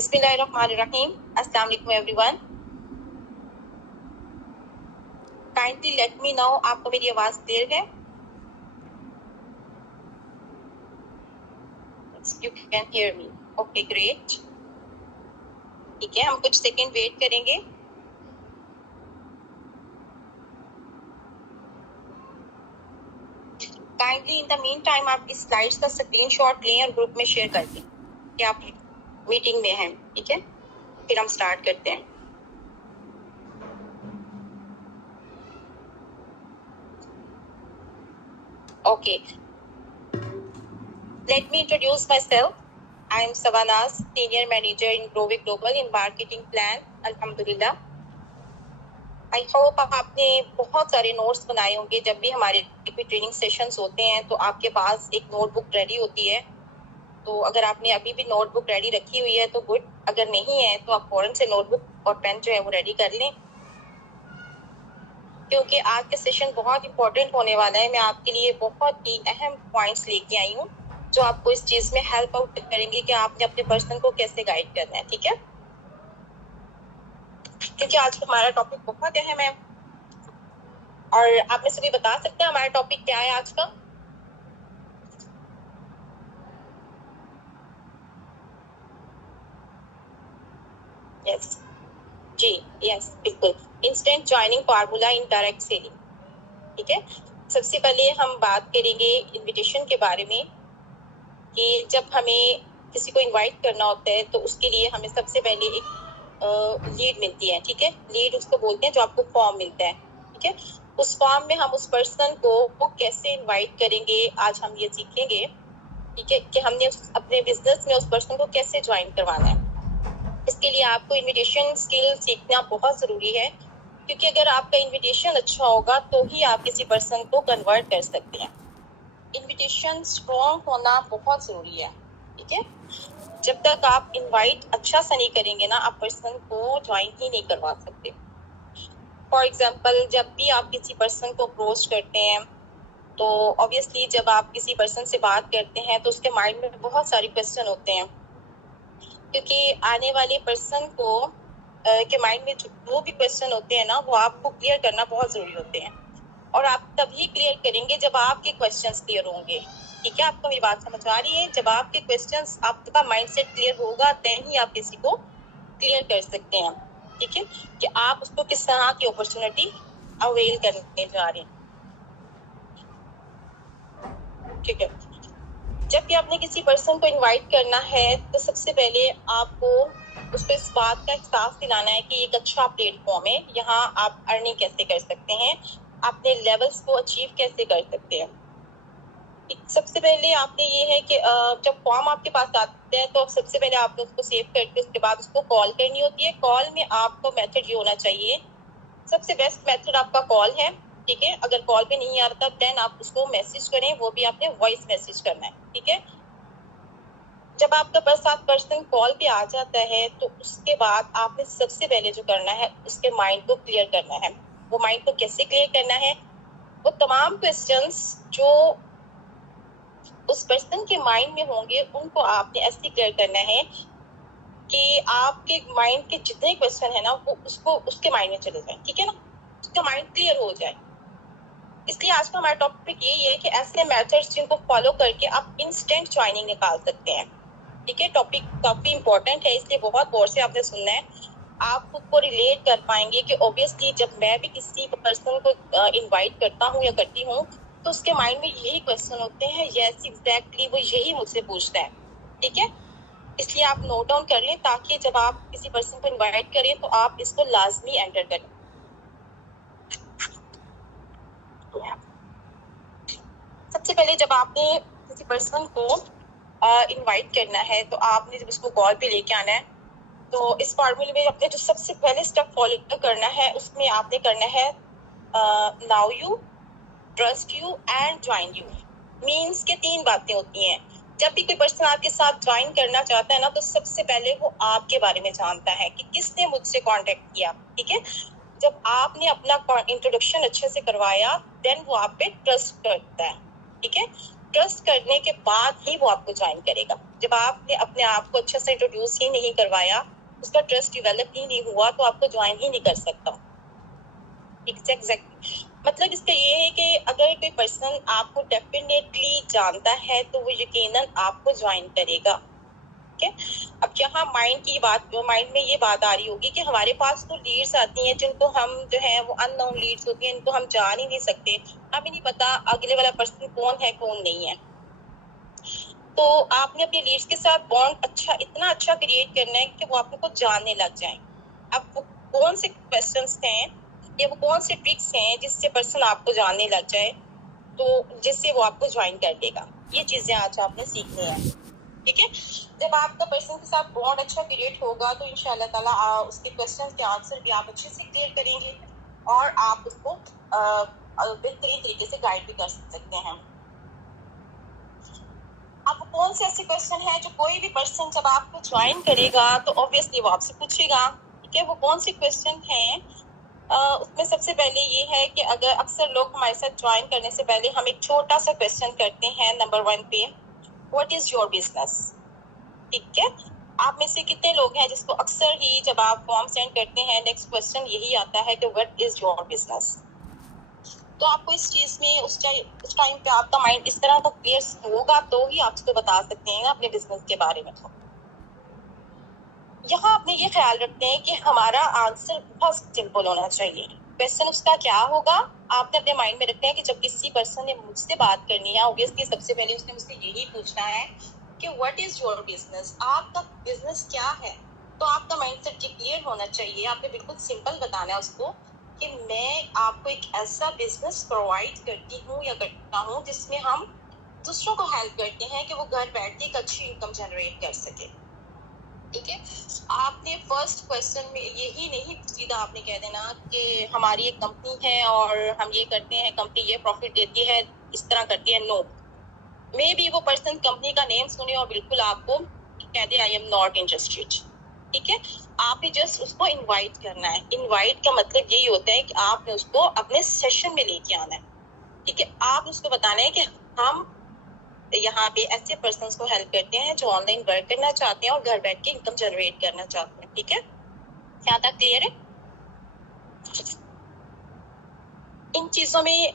Bismillahirrahmanirrahim. Assalamu alaikum everyone. Kindly let me know आपको मेरी आवाज क्लियर है? You can hear me. Okay, great. ठीक है, हम कुछ सेकंड वेट करेंगे. Kindly in the meantime आप इस स्लाइड्स का स्क्रीनशॉट लें और ग्रुप में शेयर कर दें कि आप मीटिंग में हैं. ठीक है, फिर हम स्टार्ट करते हैं. Okay. Let me introduce myself. I am Savanaz, Senior Manager in Growing Global in Marketing Plan. Alhamdulillah. I hope आपने बहुत सारे नोट्स बनाए होंगे. जब भी हमारे कोई ट्रेनिंग सेशंस होते हैं तो आपके पास एक नोटबुक रेडी होती है. तो अगर आपने अभी भी नोटबुक रेडी रखी हुई है तो गुड, अगर नहीं है तो आप फौरन से नोटबुक और पेन जो है वो रेडी कर लें, क्योंकि आज का सेशन बहुत इंपॉर्टेंट होने वाला है. मैं आपके लिए बहुत ही अहम पॉइंट्स लेके आई हूँ जो आपको इस चीज़ में हेल्प आउट करेंगे कि आपने अपने पर्सन को कैसे गाइड करना है. ठीक है, क्योंकि आज हमारा टॉपिक बहुत अहम है. और आप में से भी बता सकते हैं हमारा टॉपिक क्या है आज का? यस जी, यस बिल्कुल, instant joining formula in direct selling. ठीक है, सबसे पहले हम बात करेंगे इनविटेशन के बारे में कि जब हमें किसी को इनवाइट करना होता है तो उसके लिए हमें सबसे पहले एक लीड मिलती है. ठीक है, लीड उसको बोलते हैं जो आपको फॉर्म मिलता है. ठीक है, उस फॉर्म में हम उस पर्सन को वो कैसे इनवाइट करेंगे आज हम ये सीखेंगे. ठीक है, कि हमने अपने बिजनेस में उस पर्सन को कैसे ज्वाइन करवाना है. इसके लिए आपको इनविटेशन स्किल सीखना बहुत ज़रूरी है, क्योंकि अगर आपका इनविटेशन अच्छा होगा तो ही आप किसी पर्सन को कन्वर्ट कर सकते हैं. इनविटेशन स्ट्रॉन्ग होना बहुत ज़रूरी है. ठीक है, जब तक आप इनवाइट अच्छा सा नहीं करेंगे ना, आप पर्सन को ज्वाइन ही नहीं करवा सकते. फॉर एग्जांपल, जब भी आप किसी पर्सन को अप्रोच करते हैं तो ऑब्वियसली जब आप किसी पर्सन से बात करते हैं तो उसके माइंड में बहुत सारे क्वेश्चन होते हैं, क्योंकि आने वाले पर्सन को के माइंड में जो भी क्वेश्चन होते हैं ना, वो आपको क्लियर करना बहुत ज़रूरी होते हैं. और आप तभी क्लियर करेंगे जब आपके क्वेश्चंस क्लियर होंगे. ठीक है, आपको मेरी बात समझ आ रही है? जब आपके क्वेश्चंस, आपका माइंडसेट क्लियर होगा देन ही आप किसी को क्लियर कर सकते हैं. ठीक है, कि आप उसको किस तरह की अपॉर्चुनिटी अवेल करने जा रहे हैं. ठीक है, जब भी आपने किसी पर्सन को इनवाइट करना है तो सबसे पहले आपको उसको इस बात का एहसास दिलाना है कि एक अच्छा प्लेटफॉर्म है, यहाँ आप अर्निंग कैसे कर सकते हैं, अपने लेवल्स को अचीव कैसे कर सकते हैं. सबसे पहले आपने ये है कि जब फॉर्म आपके पास आता है तो सबसे पहले आपने उसको सेव करके उसके बाद उसको कॉल करनी होती है. कॉल में आपको मेथड ये होना चाहिए, सबसे बेस्ट मेथड आपका कॉल है. ठीक है, अगर कॉल पे नहीं आता देन आप उसको मैसेज करें, वो भी आपने वॉइस मैसेज करना है. ठीक है, जब आपका पर्सन कॉल पे आ जाता है तो उसके बाद आपने सबसे पहले जो करना है उसके माइंड को क्लियर करना है. वो माइंड को कैसे क्लियर करना है? वो तमाम क्वेश्चंस जो उस पर्सन के माइंड में होंगे उनको आपने ऐसे क्लियर करना है कि आपके माइंड के जितने क्वेश्चन है ना वो उसको उसके माइंड में चले जाए. ठीक है ना, उसका माइंड क्लियर हो जाए. इसलिए आज का हमारा टॉपिक यही है कि ऐसे मेथड्स जिनको फॉलो करके आप इंस्टेंट ज्वाइनिंग निकाल सकते हैं. ठीक है, टॉपिक काफी इंपॉर्टेंट है, इसलिए बहुत गौर से आपने सुनना है. आप खुद को रिलेट कर पाएंगे कि ऑब्वियसली जब मैं भी किसी पर्सन को इनवाइट करता हूँ या करती हूँ तो उसके माइंड में यही क्वेश्चन होते हैं. यस एग्जैक्टली, वो यही मुझसे पूछता है. ठीक है, इसलिए आप नोट डाउन कर लें ताकि जब आप किसी पर्सन को इनवाइट करें तो आप इसको लाजमी एंटर करें. सबसे पहले जब आपने किसी पर्सन को इनवाइट करना है तो आपने जब उसको कॉल पे लेके आना है तो इस फॉर्मूले में अपने जो सबसे पहले स्टेप फॉलो करना है उसमें आपने करना है now you, trust you and join you. Means के 3 बातें होती हैं. जब भी कोई पर्सन आपके साथ ज्वाइन करना चाहता है ना तो सबसे पहले वो आपके बारे में जानता है कि किसने मुझसे कांटेक्ट किया. ठीक है, जब आपने अपना इंट्रोडक्शन अच्छे से करवाया देन वो आप पे ट्रस्ट करता है. ठीक है, ट्रस्ट करने के बाद ही वो आपको ज्वाइन करेगा। जब आपने अपने आप को अच्छे से इंट्रोड्यूस ही नहीं करवाया, उसका ट्रस्ट डेवलप ही नहीं हुआ, तो आपको ज्वाइन ही नहीं कर सकता। एग्जैक्टली मतलब इसका ये है कि अगर कोई पर्सन आपको डेफिनेटली जानता है तो वो यकीनन आपको ज्वाइन करेगा। ठीक है, अब यहाँ माइंड में ये बात आ रही होगी कि हमारे पास तो लीड्स आती हैं जिनको हम जो है वो अननोन लीड्स होती हैं, इनको हम जान ही नहीं सकते, हमें नहीं पता अगले वाला पर्सन कौन है कौन नहीं है। तो आपने अपने लीड्स के साथ बॉन्ड इतना अच्छा क्रिएट करना है कि वो आपको जानने लग जाए। अब वो कौन से क्वेश्चंस हैं या वो कौन से ट्रिक्स हैं जिससे पर्सन आपको जानने लग जाए, तो जिससे वो आपको ज्वाइन कर देगा। ये चीजें आज आपने सीखनी है। ठीक है, जब आपका पर्सन के साथ बॉन्ड अच्छा क्रिएट होगा तो इंशाल्लाह ताला उसके क्वेश्चन के आंसर भी आप अच्छे से क्लियर करेंगे और आप उसको बेहतरीन तरीके से गाइड भी कर सकते हैं। अब कौन से ऐसे क्वेश्चन है जो कोई भी पर्सन जब आपको ज्वाइन करेगा तो ऑब्वियसली वो आपसे पूछेगा। ठीक है, वो कौन से क्वेश्चन हैं? उसमें सबसे पहले ये है कि अगर अक्सर लोग हमारे साथ ज्वाइन करने से पहले हम एक छोटा सा क्वेश्चन करते हैं नंबर 1 पे, व्हाट इज योर बिजनेस। ठीक है, आप में से कितने लोग हैं जिसको अक्सर ही जब आप फॉर्म सेंड करते हैं नेक्स्ट क्वेश्चन यही आता है कि व्हाट इज योर बिजनेस। तो आपको इस चीज में उस टाइम पे आपका माइंड इस तरह का क्लियर होगा तो ही आप उसको बता सकते हैं अपने बिजनेस के बारे में। यहाँ आपने ये ख्याल रखते हैं कि हमारा आंसर बहुत सिंपल होना चाहिए। क्वेश्चन उसका क्या होगा आपने अपने माइंड में रखना है कि जब किसी पर्सन ने मुझसे बात करनी है ऑब्वियसली सबसे पहले उसने मुझसे यही पूछना है कि व्हाट इज योर बिजनेस, आपका बिजनेस क्या है। तो आपका माइंडसेट क्लियर होना चाहिए। आपने बिल्कुल सिंपल बताना है उसको कि मैं आपको एक ऐसा बिजनेस प्रोवाइड करती हूँ या करता हूँ जिसमें हम दूसरों को हेल्प करते हैं कि वो घर बैठ के एक अच्छी इनकम जनरेट कर सके। ठीक है, आपने फर्स्ट क्वेश्चन में यही नहीं सीधा आपने कह देना कि हमारी एक कंपनी है और हम ये करते हैं, कंपनी ये प्रॉफिट देती है, इस तरह करती है। नो, मे बी वो पर्सन कंपनी का नेम सुने और बिल्कुल आपको कह दे आई एम नॉट इंटरेस्टेड। ठीक है, आपने जस्ट उसको इनवाइट करना है। इनवाइट का मतलब यही होता है कि आपने उसको अपने सेशन में लेके आना है। ठीक है, आप उसको बताना है कि हम यहाँ पे ऐसे पर्सन्स को हेल्प करते हैं जो ऑनलाइन वर्क करना चाहते हैं और घर बैठ के इनकम जनरेट करना चाहते हैं। ठीक है, क्या तक क्लियर है? इन चीजों में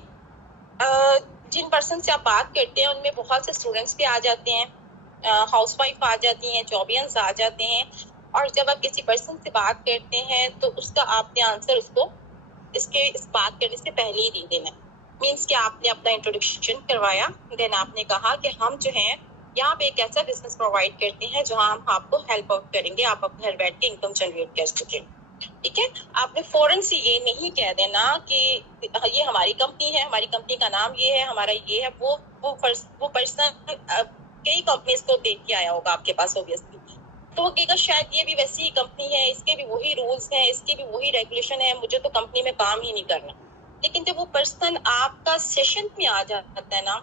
जिन पर्सन से आप बात करते हैं उनमें बहुत से स्टूडेंट्स भी आ जाते हैं, हाउसवाइफ आ जाती हैं, जॉबियंस आ जाते हैं। और जब आप किसी पर्सन से बात करते हैं तो उसका आपने आंसर उसको इस बात करने से पहले ही दे देना है। मीन्स कि आपने अपना इंट्रोडक्शन करवाया, देन आपने कहा कि हम जो हैं यहाँ पे एक ऐसा बिजनेस प्रोवाइड करते हैं जहाँ हम आपको हेल्प आउट करेंगे, आप अपने घर बैठ के इनकम जनरेट कर सकें। ठीक है, आपने फौरन से ये नहीं कह देना कि ये हमारी कंपनी है, हमारी कंपनी का नाम ये है, हमारा ये है। वो पर्सन कई कंपनीज को देख के आया होगा आपके पास ऑब्वियसली, तो वो कहेगा शायद ये भी वैसी ही कंपनी है, इसके भी वही रूल्स हैं, इसके भी वही रेगुलेशन है, मुझे तो कंपनी में काम ही नहीं करना। लेकिन जब वो पर्सन आपका सेशन में आ जाता है ना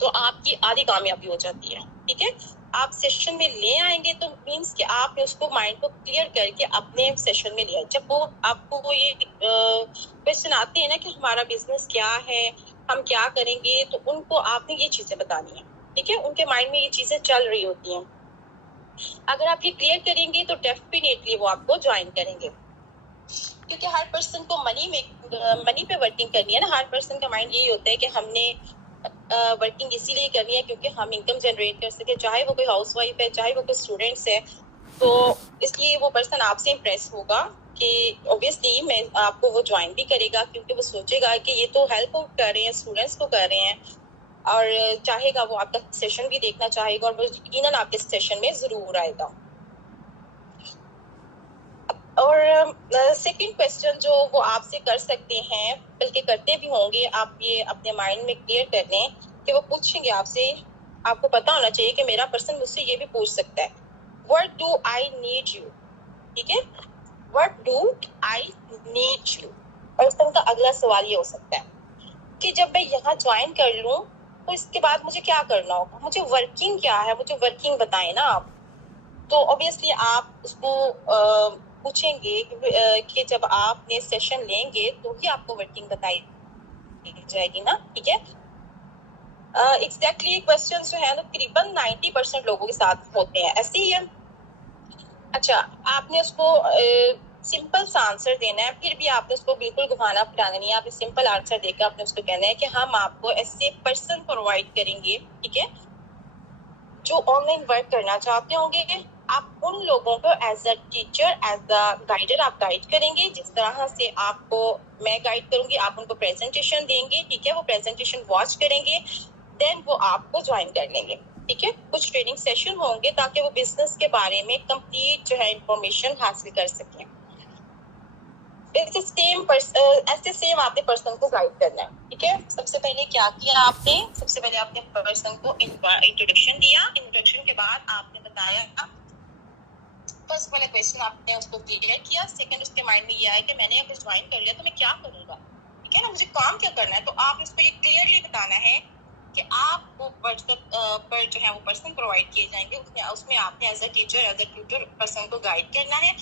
तो आपकी आधी कामयाबी हो जाती है। ठीक है, आप सेशन में ले आएंगे तो मीन्स कि आपने उसको माइंड को क्लियर करके अपने सेशन में ले आए। जब वो आपको ये क्वेश्चन आते हैं ना कि हमारा बिजनेस क्या है, हम क्या करेंगे, तो उनको आपने ये चीजें बतानी है। ठीक है, उनके माइंड में ये चीजें चल रही होती हैं। अगर आप ये क्लियर करेंगे तो डेफिनेटली वो आपको ज्वाइन करेंगे, क्योंकि हर पर्सन को मनी पे वर्किंग करनी है ना। हर पर्सन का माइंड यही होता है कि हमने वर्किंग इसीलिए करनी है क्योंकि हम इनकम जनरेट कर सके, चाहे वो कोई हाउसवाइफ है, चाहे वो कोई स्टूडेंट्स है। तो इसलिए वो पर्सन आपसे इम्प्रेस होगा कि ऑब्वियसली मैं आपको वो ज्वाइन भी करेगा, क्योंकि वो सोचेगा कि ये तो हेल्प आउट कर रहे हैं, स्टूडेंट्स को कर रहे हैं, और चाहेगा वो आपका सेशन भी देखना चाहेगा और वो यकीनन आपके सेशन में जरूर आएगा। और सेकंड क्वेश्चन जो वो आपसे कर सकते हैं, बल्कि करते भी होंगे, आप ये अपने माइंड में क्लियर कर लें कि वो पूछेंगे आपसे। आपको पता होना चाहिए कि मेरा पर्सन मुझसे ये भी पूछ सकता है, what do I need you. ठीक है, what do I need you. और उस तरह का अगला सवाल ये हो सकता है कि जब मैं यहाँ ज्वाइन कर लूँ तो इसके बाद मुझे क्या करना होगा, मुझे वर्किंग क्या है, मुझे वर्किंग बताएं ना आप। तो ऑब्वियसली आप उसको पूछेंगे कि जब आपने सेशन लेंगे तो ही आपको वर्किंग बताई जाएगी ना। ठीक है, एग्जैक्टली क्वेश्चन जो है ना तकरीबन 90% लोगों के साथ होते हैं, ऐसे ही है। अच्छा, आपने उसको सिंपल सा आंसर देना है, फिर भी आपने उसको बिल्कुल घुमाना फिराना नहीं है। आपने सिंपल आंसर देकर आपने उसको कहना है कि हम आपको ऐसे पर्सन प्रोवाइड करेंगे, ठीक है, जो ऑनलाइन वर्क करना चाहते होंगे। आप उन लोगों को as a teacher, as a guider आप गाइड करेंगे, जिस तरह से आपको मैं गाइड करूंगी। आप उनको प्रेजेंटेशन देंगे, ठीक है, वो प्रेजेंटेशन वॉच करेंगे, देन वो आपको ज्वाइन कर लेंगे, ठीक है। कुछ ट्रेनिंग सेशन होंगे ताकि वो बिजनेस के बारे में कंप्लीट जो है इंफॉर्मेशन हासिल कर सकें। ऐसे सेम आपने पर्सन को गाइड करना है, ठीक है। सबसे पहले क्या किया आपने? सबसे पहले आपने पर्सन को इंट्रोडक्शन दिया। इंट्रोडक्शन के बाद आपने बताया, फर्स्ट वाला क्वेश्चन आपने उसको क्लियर किया। सेकंड उसके माइंड में ये आया कि मैंने अगर ज्वाइन कर लिया तो मैं क्या करूंगा, ठीक है ना, मुझे काम क्या करना है। तो आप इसको ये क्लियरली बताना है कि आपको व्हाट्सएप पर जो है वो पर्सन प्रोवाइड किए जाएंगे, उसमें आपने as a teacher, as a tutor person को गाइड करना है।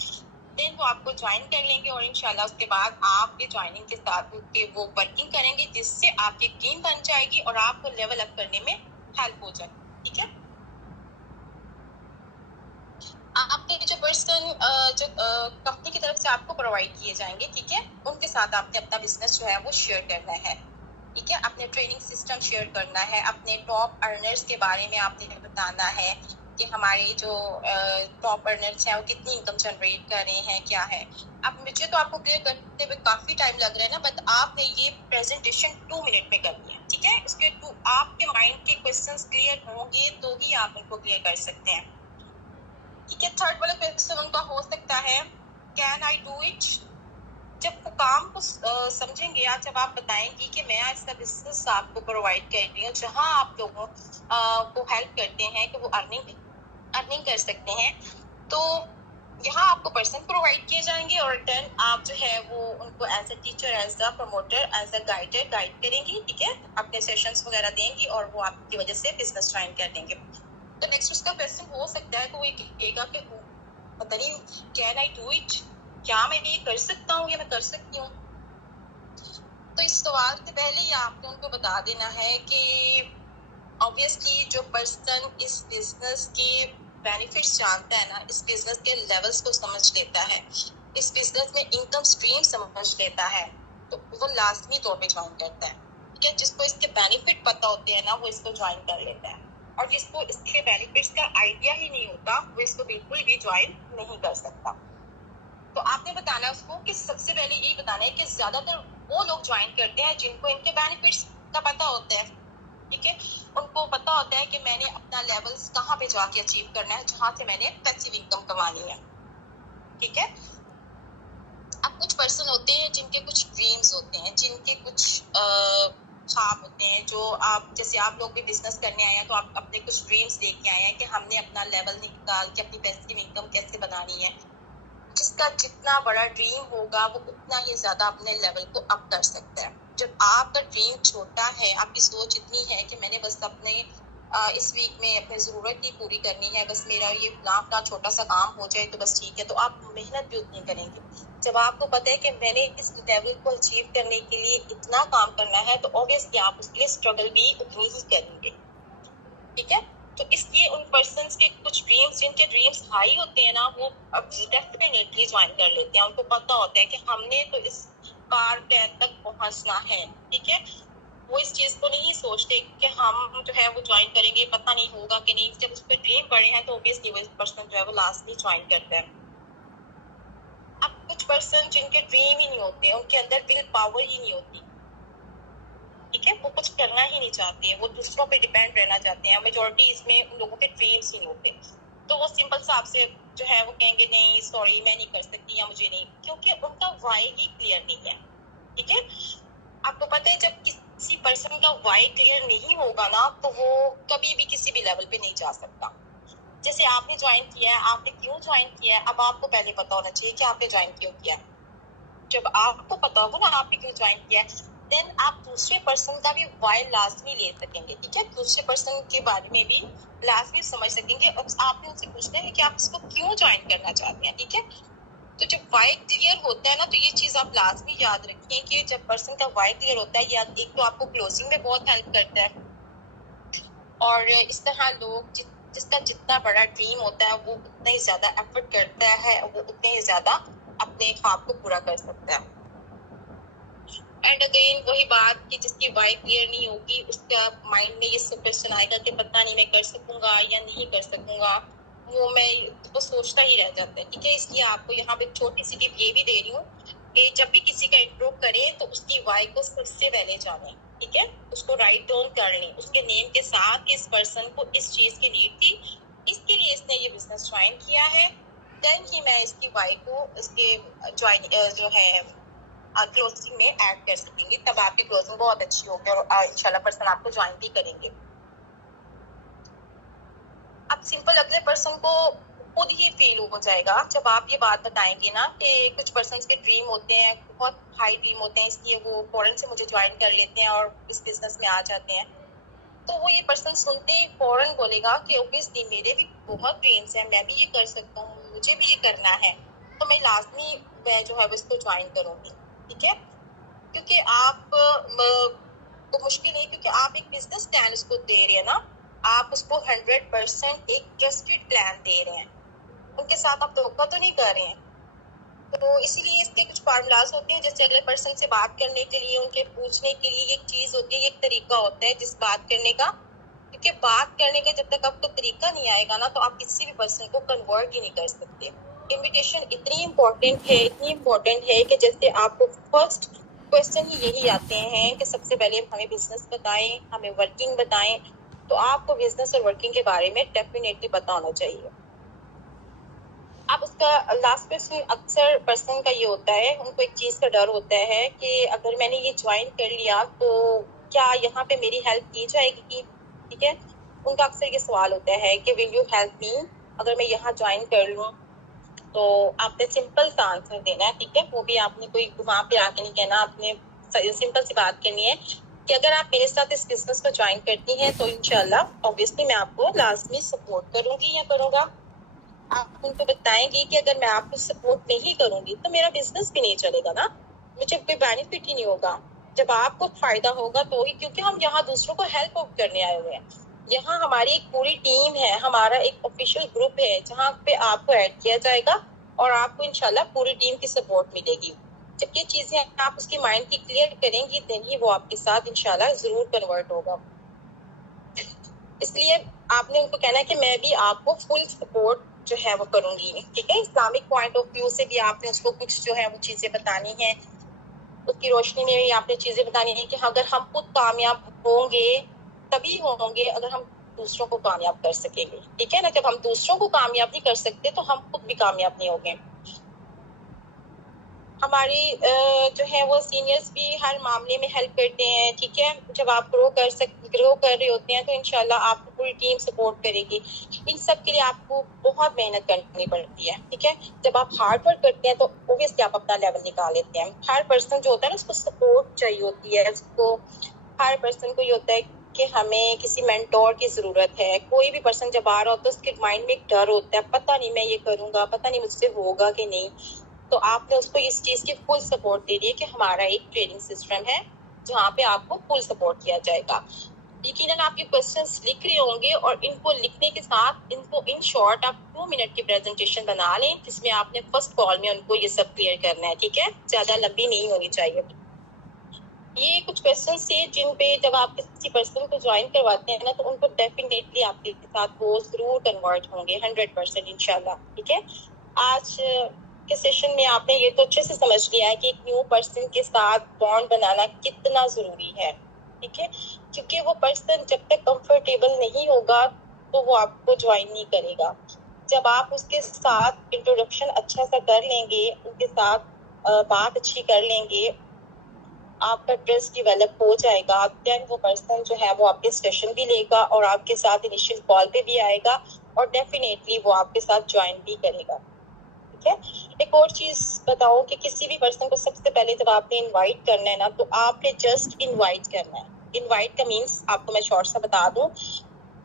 देन वो आपको ज्वाइन कर लेंगे और इंशाल्लाह उसके बाद आपके ज्वाइनिंग के साथ वो वर्किंग करेंगे, जिससे आपकी टीम बन जाएगी और आपको लेवल अप करने में हेल्प हो जाएगी, ठीक है। आपके जो पर्सन जो कंपनी की तरफ से आपको प्रोवाइड किए जाएंगे, ठीक है, उनके साथ आपने अपना बिजनेस जो है वो शेयर करना है, ठीक है। अपने ट्रेनिंग सिस्टम शेयर करना है, अपने टॉप अर्नर्स के बारे में आपने बताना है कि हमारे जो टॉप अर्नर्स हैं वो कितनी इनकम जनरेट कर रहे हैं, क्या है। अब मुझे तो आपको क्लियर करते हुए काफी टाइम लग रहा है ना, बट आपने ये प्रेजेंटेशन 2 मिनट में करनी है, ठीक है। इसके आपके माइंड के क्वेश्चंस क्लियर होंगे तो ही आप इनको क्लियर कर सकते हैं, ठीक है। थर्ड वाला क्वेश्चन उनका हो सकता है, कैन आई डू इट। जब वो काम को समझेंगे या जब आप बताएंगे कि मैं ऐसा बिजनेस आपको प्रोवाइड कर रही हूँ जहां आप लोगों को हेल्प करते हैं कि वो अर्निंग कर सकते हैं, तो यहाँ आपको पर्सन प्रोवाइड किए जाएंगे और देन आप जो है वो उनको as a teacher, as a promoter, as a guider guide करेंगी, ठीक है। अपने सेशंस वगैरह देंगी और वो आपकी वजह से बिजनेस ज्वाइन कर लेंगे। तो नेक्स्ट उसका क्वेश्चन हो सकता है, तो वो ये कहेगा कि पता नहीं, कैन आई डू इट, क्या मैं ये कर सकता हूँ या मैं कर सकती हूँ। तो इस सवाल से पहले ही आपने उनको बता देना है कि ऑब्वियसली जो पर्सन इस बिजनेस के बेनिफिट्स जानता है ना, इस बिजनेस के लेवल्स को समझ लेता है, इस बिजनेस में इनकम स्ट्रीम समझ लेता है, तो वो लाजमी तौर पे ज्वाइन करता है, ठीक है। जिसको इसके बेनिफिट पता होते हैं ना, वो इसको ज्वाइन कर लेता है, और जिसको इसके बेनिफिट्स का आइडिया ही नहीं होता वो इसको बिल्कुल भी ज्वाइन नहीं कर सकता। तो आपने बताना उसको कि सबसे पहले यही बताना है कि ज्यादातर वो लोग ज्वाइन करते हैं जिनको इनके बेनिफिट्स का पता होता है, ठीक है। उनको पता होता है कि मैंने अपना लेवल्स कहाँ पे जाके अचीव करना है, जहां से मैंने पैसिव इनकम कमानी है, ठीक है। अब कुछ पर्सन होते हैं जिनके कुछ ड्रीम्स होते हैं, जिनके कुछ ख्वाब होते हैं, जो आप जैसे आप लोग भी बिजनेस करने आए हैं तो आप अपने कुछ ड्रीम्स लेके आए हैं कि हमने अपना लेवल निकाल के अपनी पैसिव इनकम कैसे बनानी है। जिसका जितना बड़ा ड्रीम होगा वो उतना ही ज्यादा अपने लेवल को अप कर सकता है। जब आपका ड्रीम छोटा है, आपकी सोच इतनी है कि मैंने बस अपने इस वीक में अपनी जरूरत ही पूरी करनी है, बस मेरा ये अपना छोटा सा काम हो जाए तो बस ठीक है, तो आप मेहनत भी उतनी करेंगे। जब आपको पता है कि मैंने इस लेवल को अचीव करने के लिए इतना काम करना है, तो ऑब्वियसली आप उसके लिए स्ट्रगल भी उतनी ही करेंगे, ठीक है। तो इसलिए उन पर्सन्स के कुछ ड्रीम्स, जिनके ड्रीम्स हाई होते हैं ना, वो अब डेफिनेटली ज्वाइन कर लेते हैं। उनको पता होता है कि हमने तो इस बार 10 तक पहुंचना है, ठीक है। वो इस चीज को नहीं सोचते कि हम जो है वो ज्वाइन करेंगे, पता नहीं होगा कि नहीं। जब उस पर ड्रीम बड़े हैं तो ऑब्वियसली वो पर्सन जो है वो लास्ट में ज्वाइन करता है। अब कुछ पर्सन जिनके ड्रीम ही नहीं होते, उनके अंदर विल पावर ही नहीं होती, ठीक है, वो कुछ करना ही नहीं चाहते हैं, वो दूसरों पे डिपेंड रहना चाहते हैं। मेजोरिटी इसमें उन लोगों के ड्रीम्स ही नहीं होते, तो वो सिंपल सा आपसे जो है वो कहेंगे नहीं सॉरी मैं नहीं कर सकती या मुझे नहीं, क्योंकि उनका वाई ही क्लियर नहीं है, ठीक है। आपको पता है जब किसी पर्सन का वाई क्लियर नहीं होगा ना, तो वो कभी भी किसी भी लेवल पे नहीं जा सकता। जैसे आपने ज्वाइन किया है, आपने क्यों ज्वाइन किया है, अब आपको पहले पता होना चाहिए कि आपने ज्वाइन क्यों किया है। जब आपको पता होगा ना आपने क्यों ज्वाइन किया है, देन आप दूसरे पर्सन का भी वाई लाजमी ले सकेंगे, ठीक है। दूसरे पर्सन के बारे में भी लाजमी समझ सकेंगे और आपने उनसे पूछना है कि आप इसको क्यों ज्वाइन करना चाहते हैं, ठीक है। तो जब वाई क्लियर होता है ना, तो ये चीज आप लाजमी याद रखिए कि जब पर्सन का वाई क्लियर होता है, या एक तो आपको क्लोजिंग में बहुत हेल्प करता है, और इस तरह लोग जिसका जितना बड़ा ड्रीम होता है वो उतना ही ज्यादा एफर्ट करता है, वो उतने ही ज्यादा अपने ख्वाब को पूरा कर सकता है। एंड अगेन वही बात कि जिसकी वाई क्लियर नहीं होगी उसका माइंड में ये सब क्वेश्चन आएगा कि पता नहीं मैं कर सकूंगा या नहीं कर सकूंगा, वो सोचता ही रह जाता है। ठीक है, इसलिए आपको यहाँ पे छोटी सी टिप ये भी दे रही हूँ कि जब भी किसी का इंट्रो करें तो उसकी वाई को सबसे पहले जानें। ठीक है, उसको राइट डाउन कर लें उसके नेम के साथ कि इस पर्सन को इस चीज की नीड थी, इसके लिए इसने ये बिजनेस ज्वाइन किया है, देन ही मैं इसकी वाई को इसके ज्वाइन जो है क्लोजिंग में ऐड कर सकेंगे, तब आपकी क्लोजिंग बहुत अच्छी होगी और इंशाल्लाह पर्सन आपको ज्वाइन भी करेंगे। अब सिंपल अगले पर्सन को खुद ही फील हो जाएगा जब आप ये बात बताएंगे ना कि कुछ पर्सन के ड्रीम होते हैं, बहुत हाई ड्रीम होते हैं, इसलिए वो फौरन से मुझे ज्वाइन कर लेते हैं और इस बिजनेस में आ जाते हैं। तो वो ये पर्सन सुनते ही फौरन बोलेगा कि ओब्वियसली मेरे भी बहुत ड्रीम्स हैं, मैं भी ये कर सकता हूँ, मुझे भी ये करना है, तो मैं लाजमी मैं जो है वो इसको ज्वाइन करूंगी। ठीक है, क्योंकि आप तो मुश्किल नहीं, क्योंकि आप एक बिजनेस प्लान उसको दे रहे हैं ना, आप उसको 100% एक ट्रस्टेड प्लान दे रहे हैं, उनके साथ आप धोखा तो नहीं कर रहे हैं। तो इसीलिए इसके कुछ फार्मूलाज होते हैं, जैसे अगले पर्सन से बात करने के लिए, उनके पूछने के लिए एक चीज होती है, एक तरीका होता है जिस बात करने का, क्योंकि बात करने का जब तक आपको तरीका नहीं आएगा ना तो आप किसी भी पर्सन को कन्वर्ट ही नहीं कर सकते। इन्विटेशन इतनी इम्पोर्टेंट है कि जैसे आपको फर्स्ट क्वेश्चन ही यही आते हैं कि सबसे पहले हमें बिजनेस बताएं, हमें वर्किंग बताएं, तो आपको बिजनेस और वर्किंग के बारे में डेफिनेटली पता होना चाहिए। अब उसका लास्ट क्वेश्चन अक्सर पर्सन का ये होता है, उनको एक चीज का डर होता है कि अगर मैंने ये ज्वाइन कर लिया तो क्या यहाँ पे मेरी हेल्प की जाएगी। ठीक है, उनका अक्सर ये सवाल होता है कि विल यू हेल्प मी, अगर मैं यहाँ ज्वाइन कर लूँ। तो आपने सिंपल सा आंसर देना है। ठीक है, वो भी आपने कोई वहां पे आके नहीं कहना, आपने सिंपल सी बात करनी है कि अगर आप मेरे साथ इस बिजनेस को ज्वाइन करती हैं तो इंशाल्लाह ऑब्वियसली मैं आपको लाजमी सपोर्ट करूंगी या करूंगा। आप उनको बताएंगे कि अगर मैं आपको सपोर्ट नहीं करूंगी तो मेरा बिजनेस भी नहीं चलेगा ना, मुझे कोई बेनिफिट ही नहीं होगा। जब आपको फायदा होगा तो ही, क्योंकि हम यहाँ दूसरों को हेल्प करने आए हुए हैं, यहाँ हमारी एक पूरी टीम है, हमारा एक ऑफिशियल ग्रुप है जहाँ पे आपको ऐड किया जाएगा और आपको इंशाल्लाह पूरी टीम की सपोर्ट मिलेगी। जब ये चीजें आप उसकी माइंड की क्लियर करेंगी देन ही वो आपके साथ इंशाल्लाह जरूर कन्वर्ट होगा। इसलिए आपने उनको कहना है कि मैं भी आपको फुल सपोर्ट जो है वो करूंगी। ठीक है, इस्लामिक पॉइंट ऑफ व्यू से भी आपने उसको कुछ जो है वो चीजें बतानी है, उसकी रोशनी में भी आपने चीजें बतानी है कि अगर हम खुद कामयाब होंगे तभी होंगे अगर हम दूसरों को कामयाब कर सकेंगे। ठीक है ना, जब हम दूसरों को कामयाब नहीं कर सकते तो हम खुद भी कामयाब नहीं होंगे। हमारी जो है वो सीनियर्स भी हर मामले में हेल्प करते हैं। ठीक है, जब आप ग्रो कर रहे होते हैं तो इंशाल्लाह आपको पूरी टीम सपोर्ट करेगी। इन सब के लिए आपको बहुत मेहनत करनी पड़ती है। ठीक है, जब आप हार्ड वर्क करते हैं तो ओब्वियसली आप अपना लेवल निकाल लेते हैं। हर पर्सन जो होता है ना उसको सपोर्ट चाहिए होती है, उसको हर पर्सन को ये होता है कि हमें किसी मेंटोर की जरूरत है। कोई भी पर्सन जब आ रहा होता है उसके माइंड में एक डर होता है, पता नहीं मैं ये करूंगा, पता नहीं मुझसे होगा कि नहीं, तो आपने उसको इस चीज की फुल सपोर्ट दे दी है कि हमारा एक ट्रेनिंग सिस्टम है जहाँ पे आपको फुल सपोर्ट किया जाएगा। यकीनन आप ये क्वेश्चंस लिख रहे होंगे और इनको लिखने के साथ इनको इन शॉर्ट आप 2 मिनट की प्रेजेंटेशन बना लें जिसमें आपने फर्स्ट कॉल में उनको ये सब क्लियर करना है। ठीक है, ज्यादा लंबी नहीं होनी चाहिए। ये कुछ क्वेश्चन से जिन पे जब आप किसी पर्सन को ज्वाइन करवाते हैं ना तो उनको डेफिनेटली आपके साथ वो जरूर कन्वर्ट होंगे 100% इंशाल्लाह। ठीक है, आज के सेशन में आपने ये तो अच्छे से समझ लिया है कि एक न्यू पर्सन के साथ बॉन्ड बनाना कितना जरूरी है। ठीक है, क्योंकि वो पर्सन जब तक कंफर्टेबल नहीं होगा तो वो आपको ज्वाइन नहीं करेगा। जब आप उसके साथ इंट्रोडक्शन अच्छा सा कर लेंगे, उनके साथ बात अच्छी कर लेंगे, आपका ट्रस्ट डेवलप हो जाएगा, देन वो पर्सन जो है वो आपके सेशन भी लेगा और आपके साथ इनिशियल कॉल पे भी आएगा और डेफिनेटली वो आपके साथ ज्वाइन भी करेगा। ठीक है, एक और चीज बताओ कि किसी भी पर्सन को सबसे पहले जब आपने इनवाइट करना है ना तो आपने जस्ट इनवाइट करना है। इनवाइट का मीन्स आपको मैं शॉर्ट सा बता दूं,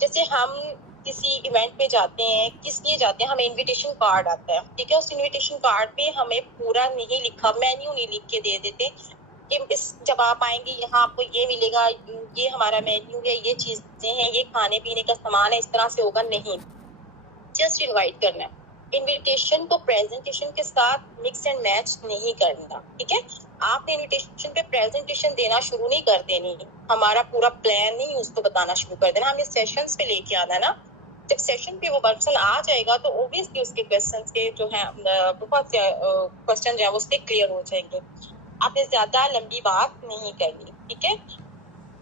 जैसे हम किसी इवेंट पे जाते हैं, किस लिए जाते हैं, हमें इनविटेशन कार्ड आता है। ठीक है, उस इनविटेशन कार्ड पे हमें पूरा नहीं लिखा, मेन्यू नहीं लिख के दे देते, जब आप आएंगे यहाँ आपको ये मिलेगा, ये हमारा मेन्यू है, ये चीजें हैं, ये खाने पीने का सामान है, इस तरह से होगा नहीं। जस्ट इनवाइट करना है। इनविटेशन को प्रेजेंटेशन के साथ मिक्स एंड मैच नहीं करना, ठीक है। आपने इनविटेशन पे प्रेजेंटेशन देना शुरू नहीं कर देनी, हमारा पूरा प्लान नहीं उसको बताना शुरू कर देना, हमें सेशंस पे लेके आना है ना। जब सेशन पे वो पर्सन आ जाएगा तो ऑब्वियसली उसके क्वेश्चंस के जो है बहुत से क्वेश्चन जो है उससे क्लियर हो जाएंगे। आपने ज्यादा लंबी बात नहीं करनी, ठीक है।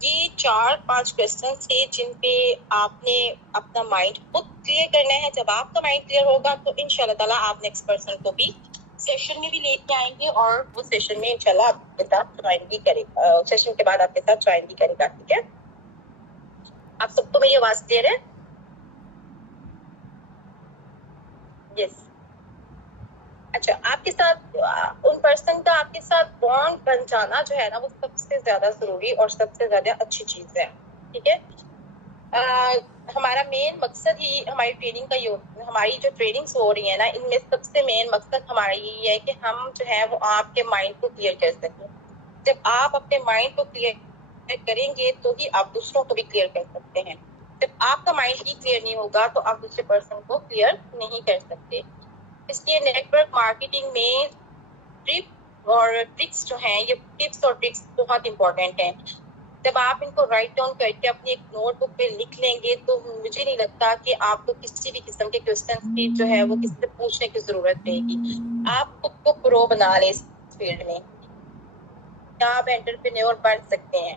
ये 4-5 क्वेश्चन थे जिन पे आपने अपना माइंड खुद क्लियर करना है। जब आपका माइंड क्लियर होगा तो इंशाल्लाह ताला आप नेक्स्ट पर्सन को भी सेशन में भी लेके आएंगे और वो सेशन में इंशाल्लाह आपके साथ ज्वाइन भी करेगा, सेशन के बाद आपके साथ ज्वाइन भी करेगा, ठीक है। आप सबको मेरी आवाज क्लियर है? यस। अच्छा, आपके साथ उन पर्सन का आपके साथ बॉन्ड बन जाना जो है ना वो सबसे ज्यादा जरूरी और सबसे ज्यादा अच्छी चीज है, ठीक है। हमारा मेन मकसद ही हमारी ट्रेनिंग का ये, हमारी जो ट्रेनिंग्स हो रही है ना इनमें सबसे मेन मकसद हमारा यही है कि हम जो है वो आपके माइंड को क्लियर कर सकें। जब आप अपने माइंड को क्लियर करेंगे तो ही आप दूसरों को भी क्लियर कर सकते हैं। जब आपका माइंड ही क्लियर नहीं होगा तो आप दूसरे पर्सन को क्लियर नहीं कर सकते। इसलिए नेटवर्क मार्केटिंग में टिप और ट्रिक्स जो हैं, ये टिप्स और ट्रिक्स बहुत इंपॉर्टेंट हैं। जब आप इनको राइट डाउन करके अपनी एक नोटबुक पे लिख लेंगे तो मुझे नहीं लगता कि आपको किसी भी किस्म के क्वेश्चन की जो है वो किसी से पूछने की जरूरत रहेगी। आप खुद को प्रो बना लें इस फील्ड में, आप एंटरप्रेन्योर बन सकते हैं।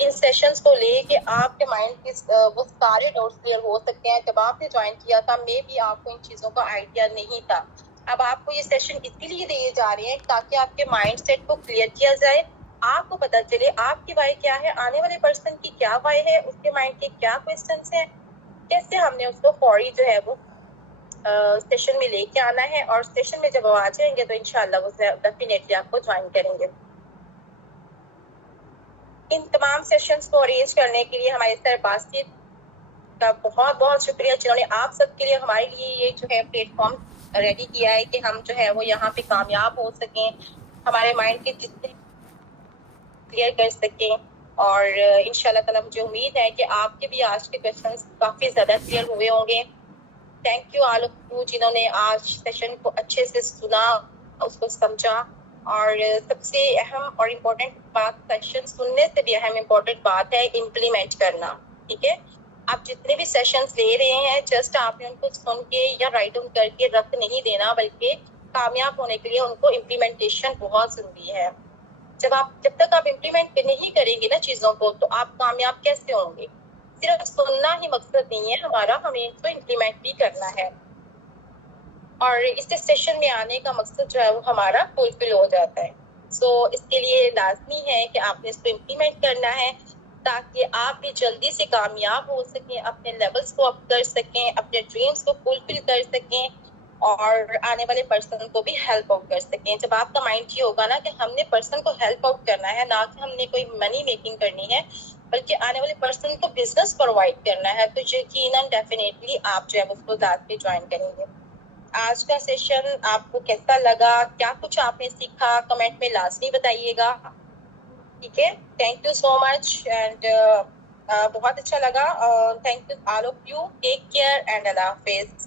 इन सेशंस को लेके आपके माइंड के वो सारे डाउट्स क्लियर हो सकते हैं। जब आपने ज्वाइन किया था मे भी आपको इन चीजों का आइडिया नहीं था। अब आपको ये सेशन इसीलिए दिए जा रहे हैं ताकि आपके माइंड सेट को क्लियर किया जाए, आपको पता चले आपकी वाई क्या है, आने वाले पर्सन की क्या वाई है, उसके माइंड के क्या क्वेश्चंस हैं, कैसे हमने उसको फौरी जो है वो सेशन में लेके आना है। और सेशन में जब वो आ जाएंगे तो इंशाल्लाह वो डेफिनेटली आपको ज्वाइन करेंगे। इन तमाम सेशंस को अरेंज करने के लिए हमारे सर बासित का बहुत बहुत शुक्रिया जिन्होंने आप सबके लिए हमारे लिए ये जो है प्लेटफॉर्म रेडी किया है कि हम जो है वो यहाँ पे कामयाब हो सकें, हमारे माइंड के जितने क्लियर कर सकें। और इंशाल्लाह ताला मुझे उम्मीद है कि आपके भी आज के क्वेश्चंस काफी ज्यादा क्लियर हुए होंगे। Thank you all of you जिन्होंने आज सेशन को अच्छे से सुना, उसको समझा। और सबसे अहम और इम्पोर्टेंट बात, सेशन सुनने से भी अहम इम्पोर्टेंट बात है इम्प्लीमेंट करना, ठीक है। आप जितने भी सेशंस ले रहे हैं जस्ट आपने उनको सुन के या राइट डाउन करके रख नहीं देना, बल्कि कामयाब होने के लिए उनको इम्प्लीमेंटेशन बहुत जरूरी है। जब तक आप इम्प्लीमेंट नहीं करेंगे ना चीजों को तो आप कामयाब कैसे होंगे। सिर्फ सुनना ही मकसद नहीं है हमारा, हमें इसको इम्प्लीमेंट भी करना है। और इस सेशन में आने का मकसद जो है वो हमारा फुलफिल हो जाता है। सो इसके लिए लाजमी है कि आपने इसको इम्प्लीमेंट करना है ताकि आप भी जल्दी से कामयाब हो सकें, अपने लेवल्स को अप कर सकें, अपने ड्रीम्स को फुलफिल कर सकें और आने वाले पर्सन को भी हेल्प आउट कर सकें। जब आपका माइंड ये होगा ना कि हमने पर्सन को हेल्प आउट करना है, ना कि हमने कोई मनी मेकिंग करनी है, बल्कि आने वाले पर्सन को बिजनेस प्रोवाइड करना है, तो यकीनन डेफिनेटली आप जो है उसको लाजमी ज्वाइन करेंगे। आज का सेशन आपको कैसा लगा, क्या कुछ आपने सीखा, कमेंट में लाजमी बताइएगा, ठीक है। Thank you so much and बहुत अच्छा लगा। Thank you all of you, take care and अल्लाह हाफिज।